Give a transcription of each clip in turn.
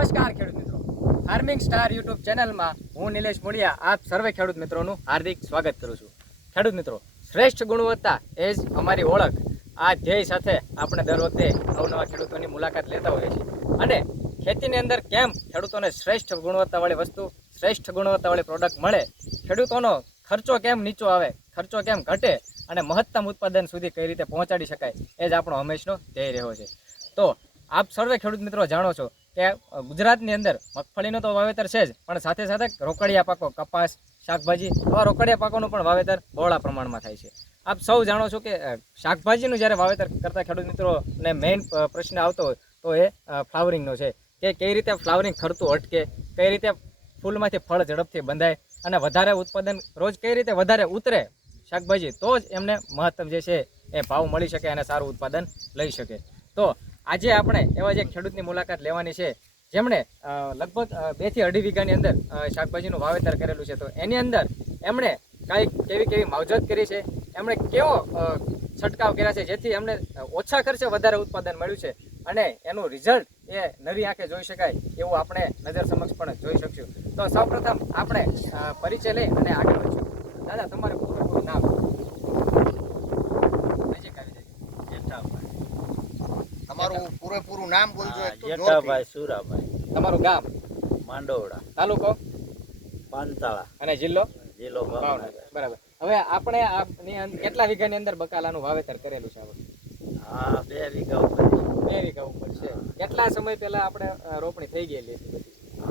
નમસ્કાર ખેડૂત મિત્રો, ફાર્મિંગ સ્ટાર યુટ્યુબ ચેનલમાં હું નિલેશ મુળિયા આપ સર્વે ખેડૂત મિત્રોનું હાર્દિક સ્વાગત કરું છું. ખેડૂત મિત્રો, શ્રેષ્ઠ ગુણવત્તા એ જ અમારી ઓળખ. આ ધ્યેય સાથે આપણે દર વખતે અવનવા ખેડૂતોની મુલાકાત લેતા હોઈએ છીએ અને ખેતીની અંદર કેમ ખેડૂતોને શ્રેષ્ઠ ગુણવત્તાવાળી વસ્તુ, શ્રેષ્ઠ ગુણવત્તાવાળી પ્રોડક્ટ મળે, ખેડૂતોનો ખર્ચો કેમ નીચો આવે, ખર્ચો કેમ ઘટે અને મહત્તમ ઉત્પાદન સુધી કઈ રીતે પહોંચાડી શકાય, એ જ આપણો હંમેશનો ધ્યેય રહ્યો છે. તો આપ સર્વે ખેડૂત મિત્રો જાણો છો કે ગુજરાતની અંદર મગફળીનો તો વાવેતર છે જ, પણ સાથે સાથે રોકડિયા પાકો, કપાસ, શાકભાજી આવા રોકડિયા પાકોનું પણ વાવેતર બહોળા પ્રમાણમાં થાય છે. આપ સૌ જાણો છો કે શાકભાજીનું જ્યારે વાવેતર કરતા ખેડૂત મિત્રોને મેઇન પ્રશ્ન આવતો હોય તો એ ફ્લાવરિંગનો છે કે કઈ રીતે ફ્લાવરિંગ ખરતું અટકે, કઈ રીતે ફૂલમાંથી ફળ ઝડપથી બંધાય અને વધારે ઉત્પાદન રોજ કઈ રીતે વધારે ઉતરે શાકભાજી, તો જ એમને મહત્તમ જે છે એ ભાવ મળી શકે અને સારું ઉત્પાદન લઈ શકે. તો આજે આપણે એવા જે ખેડૂતની મુલાકાત લેવાની છે જેમણે લગભગ 2 થી 2.5 વીઘાની અંદર શાકભાજીનું વાવેતર કરેલું છે. તો એની અંદર એમણે કેવી માવજત કરી છે, એમણે કેવો છંટકાવ કર્યા છે જેથી એમને ઓછા ખર્ચે વધારે ઉત્પાદન મળ્યું છે અને એનું રિઝલ્ટ એ નરી આંખે જોઈ શકાય એવું આપણે નજર સમક્ષ પણ જોઈ શકશું. તો સૌપ્રથમ આપણે પરિચય લઈ અને આગળ વધશું. દાદા, તમારું પૂરેપૂરું નામ? તમારું પૂરેપૂરું નામ બોલજો. જેઠાભાઈ સુરાભાઈ. તમારું ગામ? માંડોવડા. તાલુકો? પાંતાળા. અને જિલ્લો? જિલ્લો ભાવનગર. બરાબર. હવે આપણે કેટલા વીઘાની અંદર બકાલાનું વાવેતર કરેલું છે? હા, 2 વીઘા ઉપર. 2 વીઘા ઉપર છે. કેટલા સમય પહેલા આપણે રોપણી થઈ ગયેલી હતી?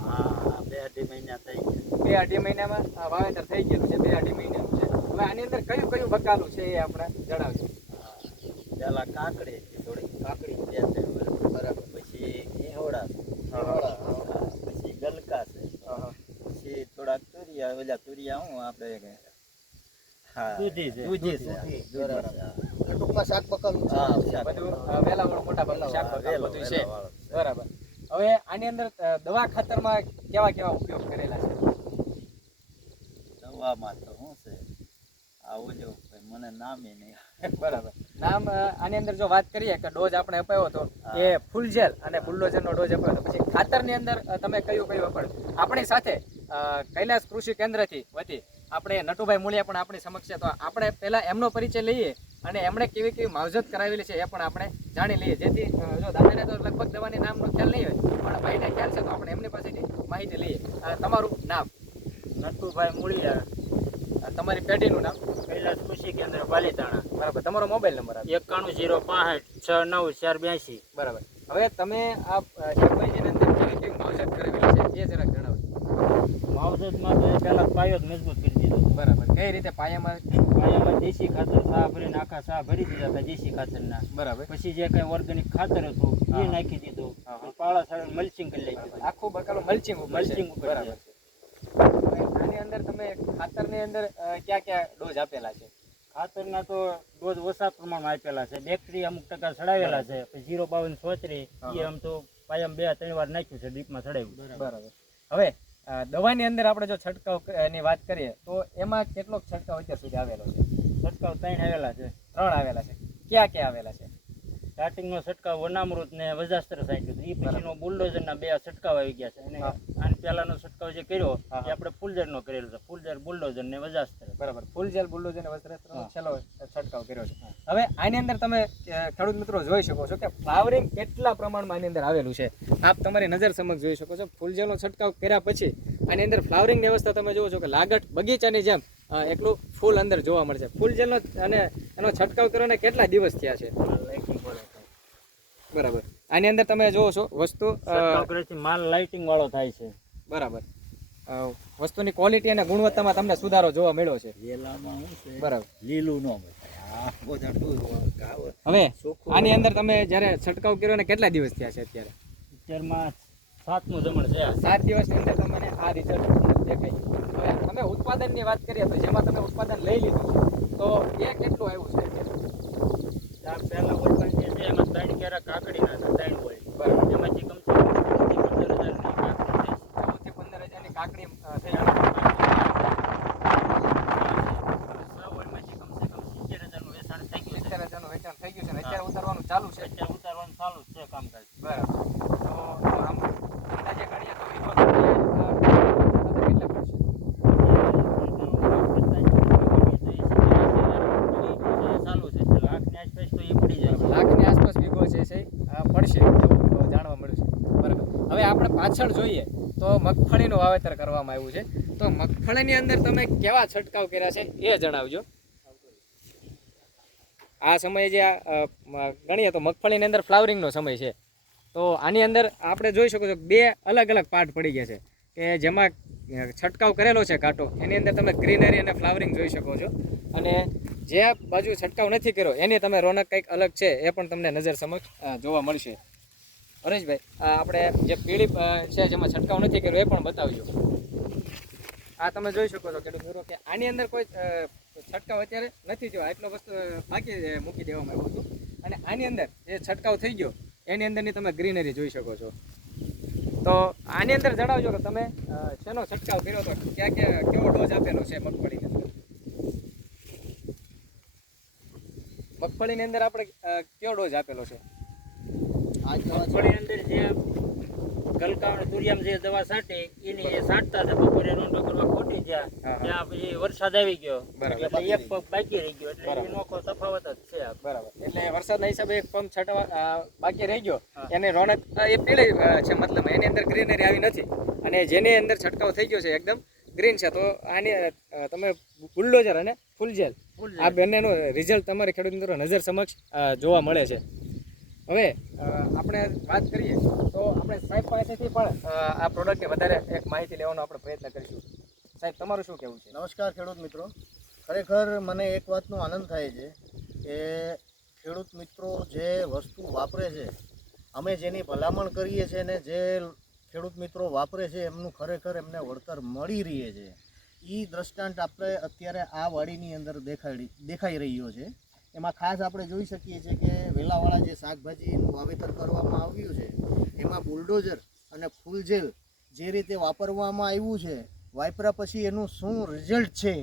હા, 2-2.5 મહિના થઈ ગયા. 2-2.5 મહિનામાં વાવેતર થઈ ગયેલું છે. 2-2.5 મહિનાનું છે. હવે આની અંદર કયું બકાલું છે એ આપણે જણાવજો. પેલા કાકડી, થોડી કાકડી 2-3 વર્ષ. બરાબર. પછી કેહોડા છે, પછી ગલકા છે, પછી થોડાક તુરિયા હું આપણે દૂધી છે. ટૂંકમાં શાક બકાલું છે. બધું વેલાવાળું મોટા ભાગનું શાક બકાલું બધું છે. બરાબર. હવે આની અંદર દવા ખાતરમાં કેવા ઉપયોગ કરેલા છે? દવામાં તો શું છે આવું જો મને નામે નહીં. બરાબર. નામ આની અંદર જો વાત કરીએ કે ડોઝ આપણે અપાયો હતો એ ફૂલ જેલ અને બુલ્ડોઝરનો ડોઝ અપાયો હતો. પછી ખાતરની અંદર તમે કયું અપાયું? આપણી સાથે કૈલાસ કૃષિ કેન્દ્રથી વતી આપણે નટુભાઈ મુળિયા પણ આપણી સમક્ષ છે. તો આપણે પહેલા એમનો પરિચય લઈએ અને એમણે કેવી માવજત કરાવેલી છે એ પણ આપણે જાણી લઈએ, જેથી જો દાદાને તો લગભગ દવાની નામનો ખ્યાલ નહીં હોય પણ ભાઈને ખ્યાલ છે તો આપણે એમની પાસેથી માહિતી લઈએ. તમારું નામ? નટુભાઈ મુળિયા. તમારી પેઢીનું નામ? કૈલાસ કૃષિ કેન્દ્ર પાલીતાણા. બરાબર. તમારો મોબાઈલ નંબર? 9106569642. બરાબર. હવે તમે આ શાકભાજીની અંદર કેવી માવજત કરેલી છે એ જરાક જણાવજો. માવજતમાં તો પહેલા પાયો જ મજબૂત કરી દીધો. બરાબર. કઈ રીતે પાયામાં? દેશી ખાતર સાહ ભરીને આખા સાહ ભરી દીધા હતા દેશી ખાતરના. બરાબર. પછી જે કઈ ઓર્ગેનિક ખાતર હતું એ નાખી દીધું. પાળા સારા મલ્ચિંગ કરી લીધું. આખું બકાલું મલ્ચિંગ ઉપર. બરાબર. આની અંદર તમે ખાતરની અંદર ક્યાં ડોઝ આપેલા છે? ખાતરના તો ડોઝ ઓછા પ્રમાણમાં આપેલા છે. બેક્ટેરિયા અમુક ટકા ચડાવેલા છે. પછી 052 એ આમ તો પાયામાં 2-3 વાર નાખ્યું છે, ડીપમાં ચડાવ્યું. બરાબર. હવે દવાની અંદર આપણે જો છંટકાવની વાત કરીએ તો એમાં કેટલો છંટકાવ અત્યાર સુધી આવેલો છે? છંટકાવ 3 આવેલા છે. 3 આવેલા છે. ક્યાં આવેલા છે? સ્ટાર્ટિંગનો છંટકાવ વનામૃત ને વજાસ્ત્ર સાંટ્યું હતું. એ પછીનો બુલડોઝરના 2 છંટકાવ આવી ગયા છે. અને આને પહેલાનો છંટકાવ જે કર્યો એ આપણે ફૂલઝરનો કરેલો છે. ફૂલઝર, બુલડોઝર ને વજાસ્ત્ર. બરાબર. ફૂલઝર, બુલડોઝર ને વજાસ્ત્રનો છેલ્લો છંટકાવ કર્યો છે. હવે આની અંદર તમે ખેડૂત મિત્રો જોઈ શકો છો કે ફ્લાવરિંગ કેટલા પ્રમાણમાં આની અંદર આવેલું છે. આપ તમારી નજર સમક્ષ જોઈ શકો છો. ફૂલઝરનો છંટકાવ કર્યા પછી આની અંદર ફ્લાવરિંગની અવસ્થા તમે જુઓ છો કે લાગટ બગીચાની જેમ એકલું ફૂલ અંદર જોવા મળશે. ફૂલઝરનો અને એનો છંટકાવ કરવાને કેટલા દિવસ થયા છે? બરાબર. આની અંદર તમે જોવો છો વસ્તુ માલ લાઇટિંગ વાળો થાય છે. બરાબર. વસ્તુની ક્વોલિટી અને ગુણવત્તામાં તમને સુધારો જોવા મળ્યો છે. બરાબર. લીલું નો હવે આની અંદર તમે જ્યારે છંટકાવ કર્યો ને કેટલા દિવસ થયા છે? અત્યારમાં 7મું જમણ છે. 7 દિવસની અંદર તમને આ રિઝલ્ટ દેખાય. હવે તમે ઉત્પાદનની વાત કરીએ તો જેમાં તમે ઉત્પાદન લઈ લીધું તો એ કેટલું આવ્યું છે? પહેલા ઉત્પાદન જે છે એમાં 3 ક્યારા કાકડીના હતા, 3 હોય. બરાબર. એમાંથી કમ સે કમ 15,000ની કાકડી થઈ. ચાલુ છે. અત્યારે ઉતારવાનું ચાલુ છે કામકાજ. બરાબર. તો આમ અંદાજે હવે આપણે પાછળ જોઈએ તો મગફળીનું વાવેતર કરવામાં આવ્યું છે. તો મગફળીની અંદર તમે કેવા છંટકાવ કર્યા છે એ જણાવજો. આ સમયે જે ગણીએ તો મગફળીની અંદર ફ્લાવરિંગનો સમય છે. તો આની અંદર આપણે જોઈ શકો છો કે બે અલગ અલગ પાર્ટ પડી ગયા છે કે જેમાં છંટકાવ કરેલો છે કાંટો એની અંદર તમે ગ્રીનરી અને ફ્લાવરિંગ જોઈ શકો છો, અને જે બાજુ છંટકાવ નથી કર્યો એની તમે રોનક કંઈક અલગ છે એ પણ તમને નજર સમક્ષ જોવા મળશે. હરેશભાઈ, આપણે જે પીળી છે જેમાં છંટકાવ નથી કર્યો એ પણ બતાવજો. આ તમે જોઈ શકો છો ખેડૂત મિત્રો કે આની અંદર કોઈ છંટકાવ અત્યારે નથી થયો, આટલો વસ્તુ બાકી મૂકી દેવામાં આવ્યું હતું, અને આની અંદર જે છંટકાવ થઈ ગયો એની અંદરની તમે ગ્રીનરી જોઈ શકો છો. તો આની અંદર જણાવજો કે તમે શેનો છંટકાવ કર્યો હતો, કેવો ડોઝ આપેલો છે મગફળીની અંદર. મગફળીની અંદર આપણે કેવો ડોઝ આપેલો છે? મગફળીની અંદર જે ગલકાનો તુરિયામ જે દવા છાંટી એની એ છાંટતા હતા, બપોરે રોંઢો કરવા ખોટી ગયા, ત્યાં પછી વરસાદ આવી ગયો એટલે એક પગ બાકી રહી ગયો, એટલે એ નોખો તફાવત જ છે. બરાબર, એટલે વરસાદના હિસાબે એક પંપ છાંટવા બાકી રહી ગયો, એને રોનક એ પીળી છે, મતલબ એની અંદર ગ્રીનરી આવી નથી, અને જેની અંદર છંટકાવ થઈ ગયો છે એકદમ ગ્રીન છે. તો આની તમે બુલડોઝર અને ફૂલ જેલ આ બંનેનું રિઝલ્ટ તમારે ખેડૂત મિત્રો નજર સમક્ષ જોવા મળે છે. હવે આપણે વાત કરીએ તો આપણે સાહેબ પાસેથી પણ આ પ્રોડક્ટની વધારે એક માહિતી લેવાનો આપણે પ્રયત્ન કરીશું. સાહેબ, તમારું શું કહેવું છે? નમસ્કાર ખેડૂત મિત્રો. ખરેખર મને એક વાતનો આનંદ થાય છે કે ખેડૂત મિત્રો જે વસ્તુ વાપરે છે, અમે જેની ભલામણ કરીએ છીએ ને જે ખેડૂત મિત્રો વાપરે છે એમનું ખરેખર એમને વળતર મળી રહે છે. એ દ્રષ્ટાંત આપણે અત્યારે આ વાડીની અંદર દેખાઈ રહ્યો છે. એમાં ખાસ આપણે જોઈ શકીએ છીએ કે વેલાવાળા જે શાકભાજીનું વાવેતર કરવામાં આવ્યું છે એમાં બુલડોઝર અને ફૂલ જેલ જે રીતે વાપરવામાં આવ્યું છે, વાપર્યા પછી એનું શું રિઝલ્ટ છે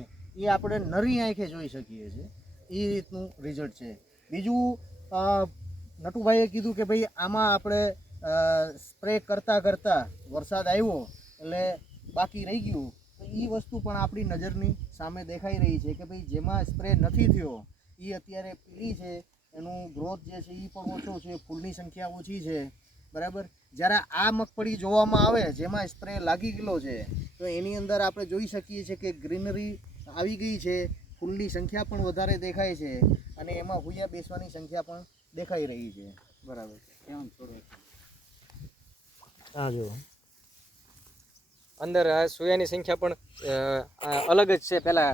એ આપણે નરી આંખે જોઈ શકીએ છીએ. એ રીતનું રિઝલ્ટ છે. બીજું, નટુભાઈએ કીધું કે ભાઈ આમાં આપણે સ્પ્રે કરતાં વરસાદ આવ્યો એટલે બાકી રહી ગયું, તો એ વસ્તુ પણ આપણી નજરની સામે દેખાઈ રહી છે કે ભાઈ જેમાં સ્પ્રે નથી થયો એ અત્યારે પીળી છે, એનું ગ્રોથ જે છે એ પણ ઓછો છે, ફૂલની સંખ્યા ઓછી છે, બરાબર. જ્યારે આ મગફળી જોવામાં આવે જેમાં સ્પ્રે લાગી ગયેલો છે તો એની અંદર આપણે જોઈ શકીએ છીએ કે ગ્રીનરી આવી ગઈ છે, ફૂલની સંખ્યા પણ વધારે દેખાય છે, અને એમાં હુયા બેસવાની સંખ્યા પણ દેખાઈ રહી છે. બરાબર. હા, જો અંદર આ સોયાની સંખ્યા પણ અલગ જ છે પહેલા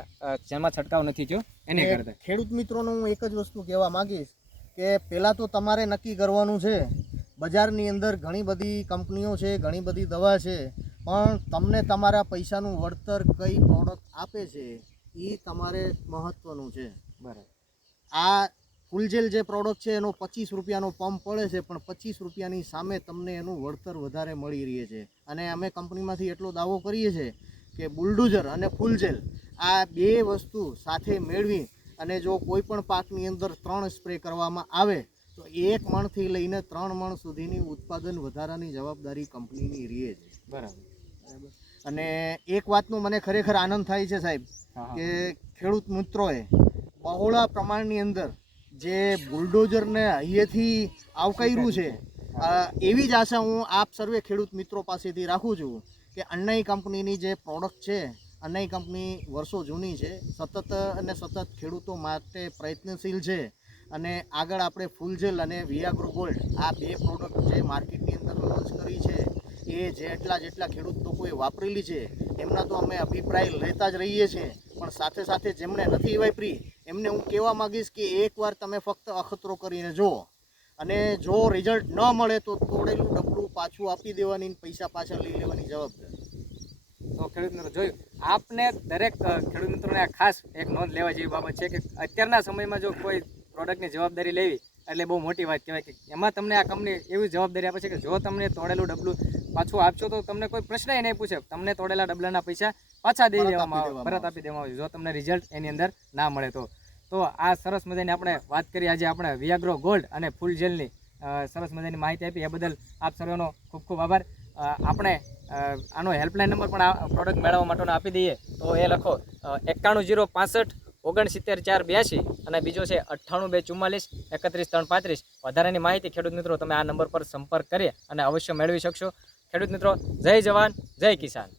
જેમાં છંટકાવ નથી થયો એને કરતા. ખેડૂત મિત્રોનું હું એક જ વસ્તુ કહેવા માંગીશ કે પહેલાં તો તમારે નક્કી કરવાનું છે. બજારની અંદર ઘણી બધી કંપનીઓ છે, ઘણી બધી દવા છે, પણ તમને તમારા પૈસાનું વળતર કઈ પ્રોડક્ટ આપે છે એ તમારે મહત્ત્વનું છે. બરાબર. આ ફૂલજેલ જે પ્રોડક્ટ છે એનો 25 રૂપિયાનો પંપ પડે છે, પણ 25 રૂપિયાની સામે તમને એનું વળતર વધારે મળી રહે છે. અને અમે કંપનીમાંથી એટલો દાવો કરીએ છીએ કે બુલડોઝર અને ફૂલજેલ આ બે વસ્તુ સાથે મેળવી અને જો કોઈ પણ પાકની અંદર 3 સ્પ્રે કરવામાં આવે તો 1 મણથી લઈને 3 મણ સુધીની ઉત્પાદન વધારાની જવાબદારી કંપનીની રહે છે. બરાબર. અને એક વાતનો મને ખરેખર આનંદ થાય છે સાહેબ કે ખેડૂત મિત્રોએ બહોળા પ્રમાણની અંદર જે બુલડોઝરને અહીંયાથી આવકાર્યું છે, એવી જ આશા હું આપ સર્વે ખેડૂત મિત્રો પાસેથી રાખું છું કે અન્નાઈ કંપનીની જે પ્રોડક્ટ છે, અન્નાઈ કંપની વર્ષો જૂની છે, સતત અને સતત ખેડૂતો માટે પ્રયત્નશીલ છે, અને આગળ આપણે ફૂલજેલ અને વિયાગ્રો ગોલ્ડ આ બે પ્રોડક્ટ જે માર્કેટની અંદર લોન્ચ કરી છે એ જેટલા ખેડૂત લોકોએ વાપરેલી છે એમના તો અમે અભિપ્રાય લેતા જ રહીએ છીએ, પણ સાથે સાથે જેમણે નથી વાપરી એમને હું કહેવા માગીશ કે એકવાર તમે ફક્ત અખતરો કરીને જુઓ, અને જો રિઝલ્ટ ન મળે તો તોડેલું ડબલું પાછું આપી દેવાની, પૈસા પાછા લઈ લેવાની જવાબદારી. તો ખેડૂત મિત્રો જોયું, આપને દરેક ખેડૂત મિત્રોને આ ખાસ એક નોંધ લેવા જેવી બાબત છે કે અત્યારના સમયમાં જો કોઈ પ્રોડક્ટની જવાબદારી લેવી એટલે બહુ મોટી વાત કહેવાય, કે એમાં તમને આ કંપની એવી જવાબદારી આપે છે કે જો તમને તોડેલું ડબલું પાછું આપશો તો તમને કોઈ પ્રશ્ન નહીં પૂછે, તમને તોડેલા ડબલાના પૈસા પાછા દઈ દેવામાં આવે, પરત આપી દેવામાં આવે જો તમને રિઝલ્ટ એની અંદર ના મળે તો. તો આ સરસ મજાની આપણે વાત કરી આજે આપણે વિયાગ્રો ગોલ્ડ અને ફૂલ જેલની સરસ મજાની માહિતી આપી, એ બદલ આપ સર્વેનો ખૂબ ખૂબ આભાર. આપણે આનો હેલ્પલાઇન નંબર પણ આ પ્રોડક્ટ મેળવવા માટેનો આપી દઈએ તો એ લખો 91 065 69 482 અને બીજો છે 98 244 31 335. વધારાની માહિતી ખેડૂત મિત્રો તમે આ નંબર પર સંપર્ક કરી અને અવશ્ય મેળવી શકશો. ખેડૂત મિત્રો, જય જવાન જય કિસાન.